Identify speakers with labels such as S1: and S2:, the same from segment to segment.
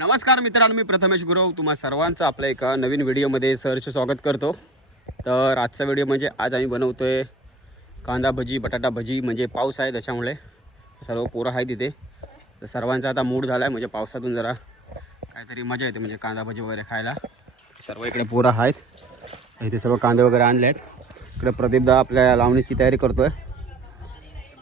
S1: नमस्कार मित्रांनो मी प्रथमेश गुरव. तुम्हा सर्वांचं आपल्या एका नवीन व्हिडिओमध्ये सहर्ष स्वागत करतो. तर आजचा व्हिडिओ म्हणजे आज आम्ही बनवतो आहे कांदा भजी बटाटा भजी म्हणजे पाऊस आहे त्याच्यामुळे सर्व पोरं आहे तिथे. तर सर्वांचा आता मूड झाला आहे म्हणजे पावसातून जरा काहीतरी मजा येते म्हणजे कांदा भजी वगैरे खायला. सर्व इकडे पोरं आहेत. इथे सर्व कांदे वगैरे आणले आहेत. इकडे प्रदीपदा आपल्या लावणीची तयारी करतो आहे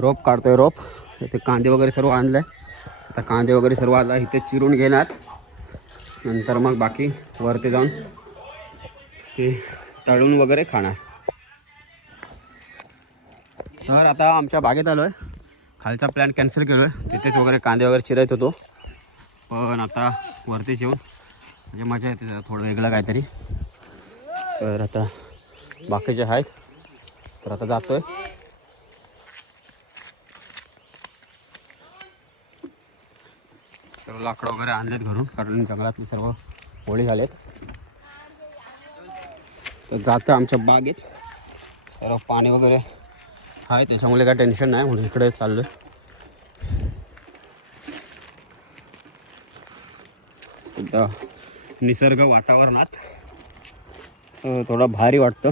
S1: रोप काढतो आहे रोप. इथे कांदे वगैरे सर्व आणलं आहे आता कांदे वगैरे सर्व आता इथे चिरून घेणार. नंतर मग बाकी वरती जाऊन ते तळून वगैरे खाणार. तर आता आमच्या बागेत आलो आहे खालचा प्लॅन कॅन्सल केलो आहे तिथेच वगैरे कांदे वगैरे चिरायत होतो. पण आता वरतीच येऊन म्हणजे मजा येते जरा थोडं वेगळं काहीतरी. तर आता बाकीचे आहेत. तर आता जातो आहे सर्व लाकडं वगैरे आणलेत घरून कारण जंगलातले सर्व होळी झालेत. तर जातं आमच्या बागेत. सर्व पाणी वगैरे आहे त्याच्यामुळे काय टेन्शन नाही म्हणून इकडे चाललो सध्या निसर्ग वातावरणात थोडं भारी वाटतं.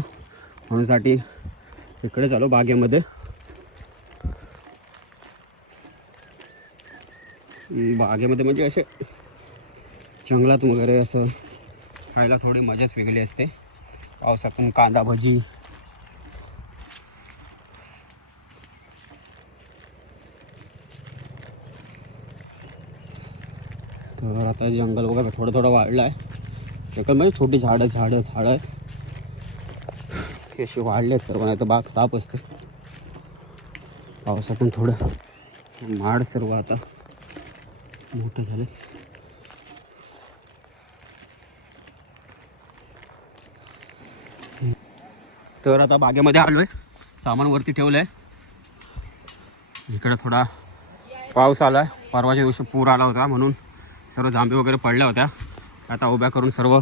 S1: म्हणूनसाठी इकडे चालू बागेमध्ये. बागेमध्ये म्हणजे असे जंगलात वगैरे असं खायला थोडी मजाच वेगळी असते. पावसातून कांदा भजी. तर आता जंगल वगैरे थोडं थोडं वाढलं आहे जंगल म्हणजे छोटी झाडं झाडं झाडं आहेत. अशी वाढले आहेत सर्व नाही तर बाग साफ असते. पावसातून थोडं माड सर्व आता. मोठं झालं. तर आता बागेमध्ये आलोय. सामान वरती ठेवलंय. इकडे थोडा पाऊस आलाय. परवाच्या दिवशी पूर आला होता म्हणून सर्व जांभे वगैरे पडल्या होत्या. आता उभ्या करून सर्व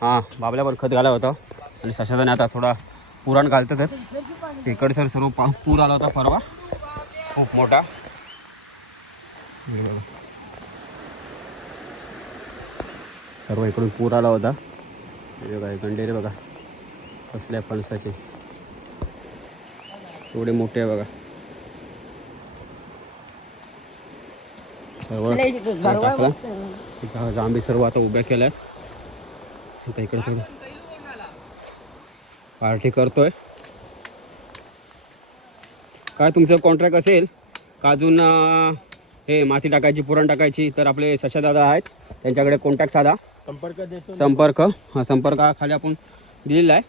S1: हां बाबल्यावर खत घाला होता. आणि सशादाने आता थोडा पुराण घालतात. इकडे सर सर्व पा पूर आला होता परवा. खूप मोठा. बघा. सर्व इकडून पूर आला होता. हे बघा हे गंडेरे बघा. कसल्या फणसाचे. एवढे मोठे आहे बघा. सर्व जांभी सर्व आता उभ्या केल्या आता इकडे थोडं पार्टी करतोय. काय तुमचं कॉन्ट्रॅक्ट असेल? का अजून अं, हे माती टाकायची पुरण टाकायची. तर आपले सशादादा आहेत. त्यांच्याकडे कॉन्टॅक्ट साधा.
S2: संपर्क देतो
S1: संपर्क. हा संपर्क हा खाली आपण दिलेला आहे.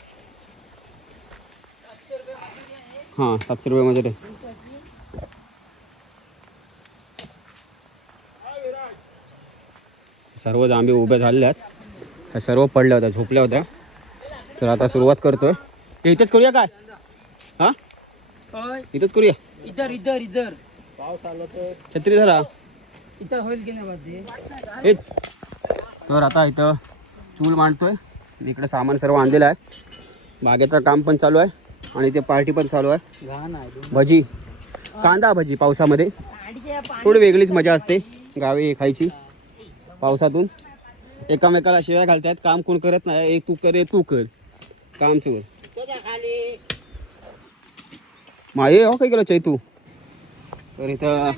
S1: हां सातशे रुपयामध्ये ते. सर्व जांभे उभ्या झालेल्या आहेत. ह्या सर्व पडल्या होत्या झोपल्या होत्या. तर आता सुरुवात करतोय. हे इथेच करूया काय? हां? इथंच करूया.
S3: इधर इधर इधर.
S2: पाऊस आला तर
S1: छत्री धरा.
S3: इथं होईल की नाही मध्ये
S1: तर आता इथं चूल मांडतोय. इकडे सामान सर्व आणलेलं आहे. बागेचं काम पण चालू आहे आणि ते पार्टी पण चालू आहे. भजी. कांदा भजी पावसामध्ये. थोडी वेगळीच मजा असते. गावी खायची. पावसातून. एकामेकाला शिवाय घालतात. काम कोण करत नाही. एक तू कर एक तू कर. काम चोर माये हो काय केलं चैतू? तर इथं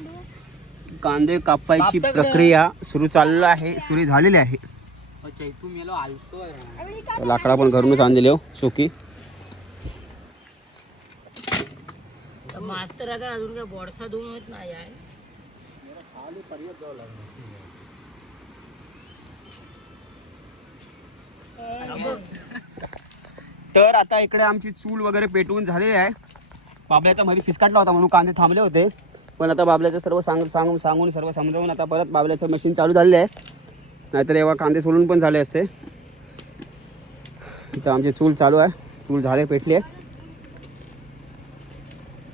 S1: कांदे कापायची. प्रक्रिया सुरू चाललेली आहे सुरू झालेली आहे. लाकडा पण घरूनच आणलेले हो सोकी.
S3: मास्तर आता अजून काय बोडसा धुवून होत नाही आहे.
S1: तर आता इकडे आमची चूल वगैरे पेटवून झालेली आहे. बाबल्याचा मध्ये फिसकाटला होता म्हणून कांदे थांबले होते. पण आता बाबल्याचं सर्व सांग सांगून सांगून सर्व समजावून आता परत बाबल्याचं मशीन चालू झालेलं आहे. नाहीतर एव्हा कांदे सोलून पण झाले असते. इथं आमची चूल चालू आहे. चूल झाले पेटली आहे.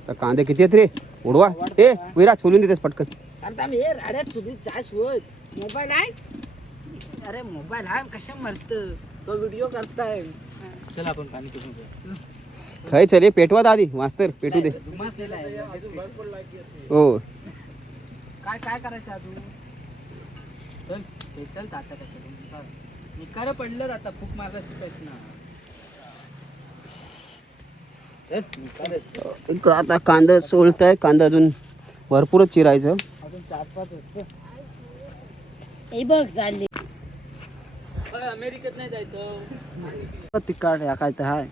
S1: तर कांदे किती आहेत रे? उडवा. ए विराज सोलून देतेस पटकन.
S3: हे राड्यात मोबाईल आहे? अरे मोबाईल आहे. कशा मरत? तो व्हिडिओ करताय. चला आपण पाणी पिऊन
S1: खय चले पेटवा दादी मास्तर पेटू दे. हो.
S3: काय काय करायचं अजून? चल भेटल आता कशाला. निकार पडलं आता फूक मारला शिकायच ना.
S1: इकडं आता कांदा सोलत आहे कांदा अजून भरपूरच चिरायचं.
S3: अजून चार पाच
S4: हे बघ चालली
S3: अय, अमेरिकेत नाही जायचं. तिकाड या काय तर हाय.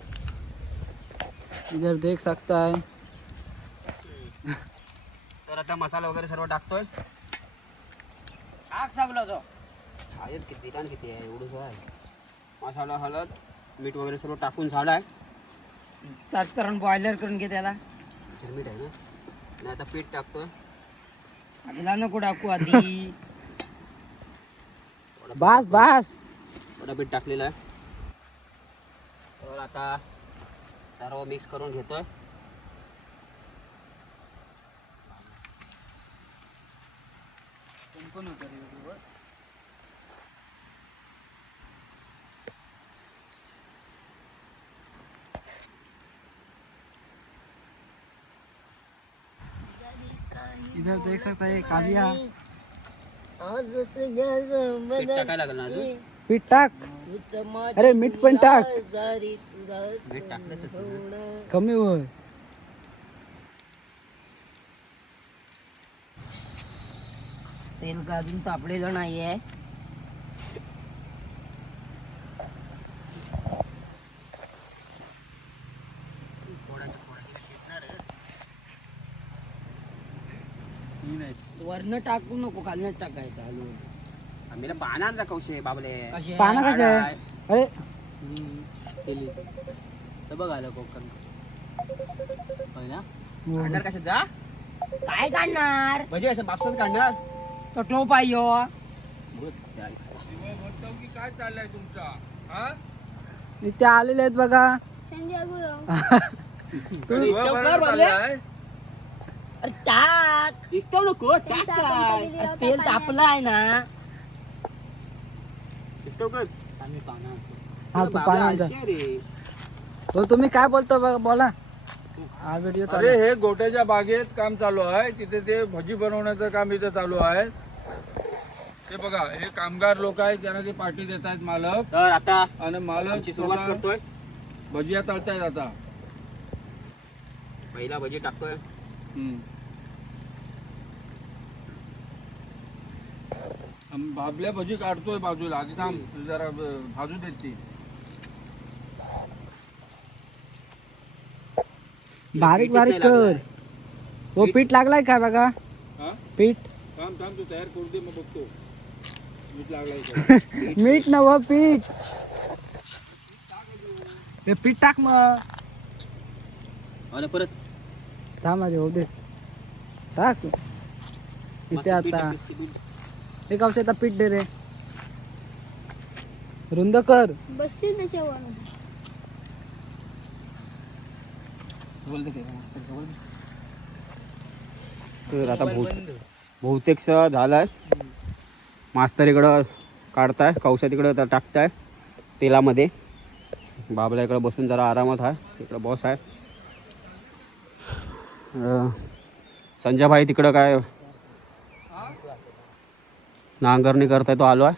S3: इधर देख सकता है।
S1: तर आता मसाला वगैरे सर्व टाकतोय.
S3: आग सांगलो तो.
S1: किती? कारण किती आहे? एवढंच आहे. मसाला हळद मीठ वगैरे सर्व टाकून झालं आहे.
S3: चार चरण बॉयलर करून घे त्याला.
S1: मीठ आहे ना? आणि आता पीठ टाकतोय.
S3: आधीला नको टाकू आधी. बास बास.
S1: थोडं पीठ टाकलेलं आहे. तर आता सर्व मिक्स करून घेतोय.
S3: इधर देख सकता है कालिया।
S4: आज तुझ्या
S1: टाकायला लागेल अजून?
S3: पीठ टाक. अरे मीठ पण टाक.
S1: मीठ.
S3: कमी होय.
S4: तेल का अजून तापलेलं नाहीये.
S3: वरनं टाकू नको खालनं टाकायचं हलवून.
S1: आम्ही पानात दाखवशे बाबले?
S4: पानं
S3: कसे
S1: आहे?
S3: अरे। केली तर बघ आलं कोकण। होय ना?
S1: काढणार कशा जा?
S4: काय काढणार?
S1: म्हणजे असं बापसाच काढणार?
S3: तो टोप आहे ह्यो. इथे आलेले आहेत बघा.
S1: अरे इस्तव कर बाबले.
S4: अरे टाक.
S1: इस्तव नको टाक काय?
S4: अरे तेल तापलाय ना.
S1: इस्तव कर
S3: आम्ही पाना
S4: हा तू
S1: बाबा
S4: पाणी
S1: आळशी आहे रे.
S3: तुम्ही काय बोलतो बघा बोला. हा व्हिडिओ
S2: अरे हे गोट्याच्या बागेत काम चालू आहे. तिथे ते भजी बनवण्याचं काम इथे चालू आहे. ते बघा हे कामगार लोक आहेत त्यांना ते पार्टी देत आहेत मालक.
S1: तर आता
S2: आणि मालक
S1: आमची सुरुवात
S2: स्वतः
S1: करतोय.
S2: भजिया तळतायत आता.
S1: पहिला भजी टाकतोय.
S2: हम्म. बाबल्या भजी काढतोय बाजूला. आधी थांब जरा भाजू देत ती.
S3: बारीक बारीक कर. हो पीठ? लागलाय काय बघा?
S2: हा?
S3: पीठ?
S2: थांब थांब तू तयार करू दे मग बघतो. मीठ लागलाय का?
S3: मीठ नव पीठ. हे पीठ टाक मग.
S1: आणि परत.
S3: थांब आधी होऊ दे. टाक. इथे
S1: पीठ
S3: आता.
S1: टाकलंस की.
S3: हे कवशे आता पीठ दे रे. रुंद कर.
S4: बसशील त्याच्यावर?
S1: तर आता बहु- बहुतेक झालाय. मास्तर इकडं काढताय कौशा तिकडं आता टाकताय तेलामध्ये. बाबला इकडं बसून जरा आरामात आहे इकडं बॉस आहे अं, संजय भाई तिकडं काय नांगरणी करताय तो आलो आहे.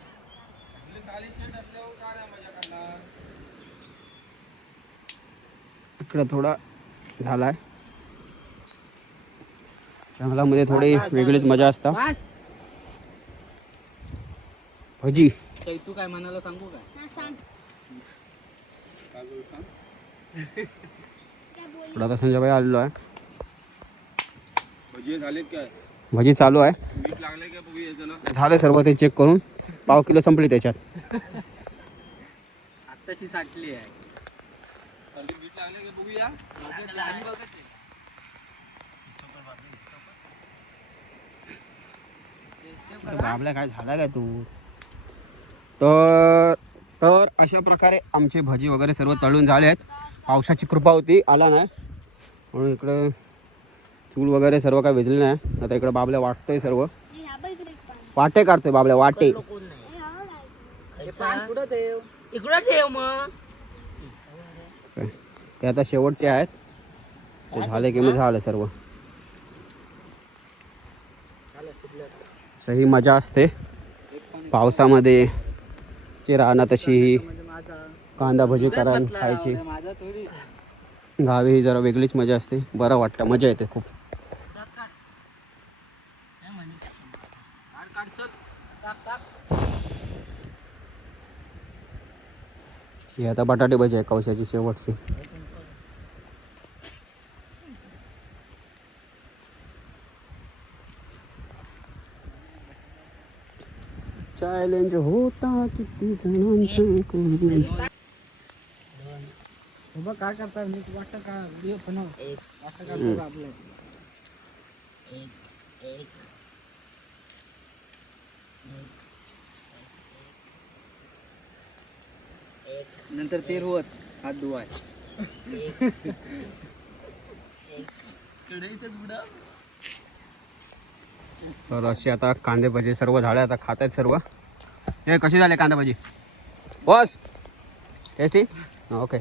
S1: इकडं थोडा झालाय. जंगलामध्ये थोडी वेगळीच मजा असता. भजी.
S3: तू काय म्हणाला सांगू काय?
S1: थोडा आता संजयभाई आलेलो आहे.
S2: भजी झालेत काय?
S1: भजी चालू आहे. झालं सर्व ते चेक करून. पाव किलो संपली त्याच्यात.
S3: आत्ताशी साठली आहे.
S1: बाबल्या काय झाला काय तू? तर तर अशा प्रकारे आमचे भजी वगैरे सर्व तळून झाले आहेत. पावसाची कृपा होती आला नाही. म्हणून इकडं चूल वगैरे सर्व काय भिजले नाही आता इकडं बाबल्या वाटतोय सर्व. वाटे काढतोय बाबल्या वाटे.
S3: हे इकडं ठेव मग.
S1: ते आता शेवटचे आहेत. ते झाले की मग झालं सर्व. सही मजा असते. पावसामध्ये जे राहणार तशी ही कांदा भजी करा खायची. गावी ही जरा वेगळीच मजा असते. बरं वाटतं मजा येते खूप
S3: काढ काढ चल टाक टाक
S1: ही आता बटाटे भजी आहे कवशाची शेवटची. चॅलेंज होता किती जणांचं
S3: हो काय करताय मी वाटतं का? वाटतं बघ आपलं?
S4: एक एक
S3: नंतर ते रोवत हात धुवाय.
S4: एक
S1: तर असे आता कांदे भजी सर्व झाले आता खात आहेत सर्व. हे कशी झाले कांदा भजी? बस. टेस्टी ओके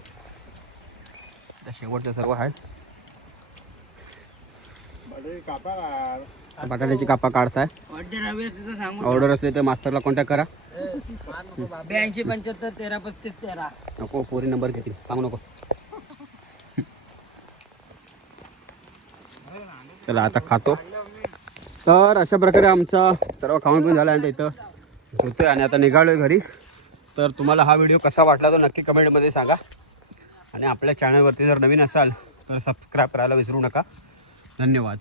S1: शेवटचं सर्व आहे बटाट्याची कापा काढताय. ऑर्डर असले तर मास्टरला कॉन्टॅक्ट करा.
S3: ब्याऐंशी पंच्याहत्तर तेरा पस्तीस तेरा.
S1: नको पोरी नंबर घेतील सांगू नको. चला आता खातो. तर अशा प्रकारे आमचा सर्व खाऊन पण झाला आणि इथं. होतोय आणि आता निघालोय घरी. तर तुम्हाला हा व्हिडिओ कसा वाटला तो नक्की कमेंटमध्ये सांगा. आणि आपल्या चॅनलवरती जर नवीन असाल तर सबस्क्राईब करायला विसरू नका. धन्यवाद.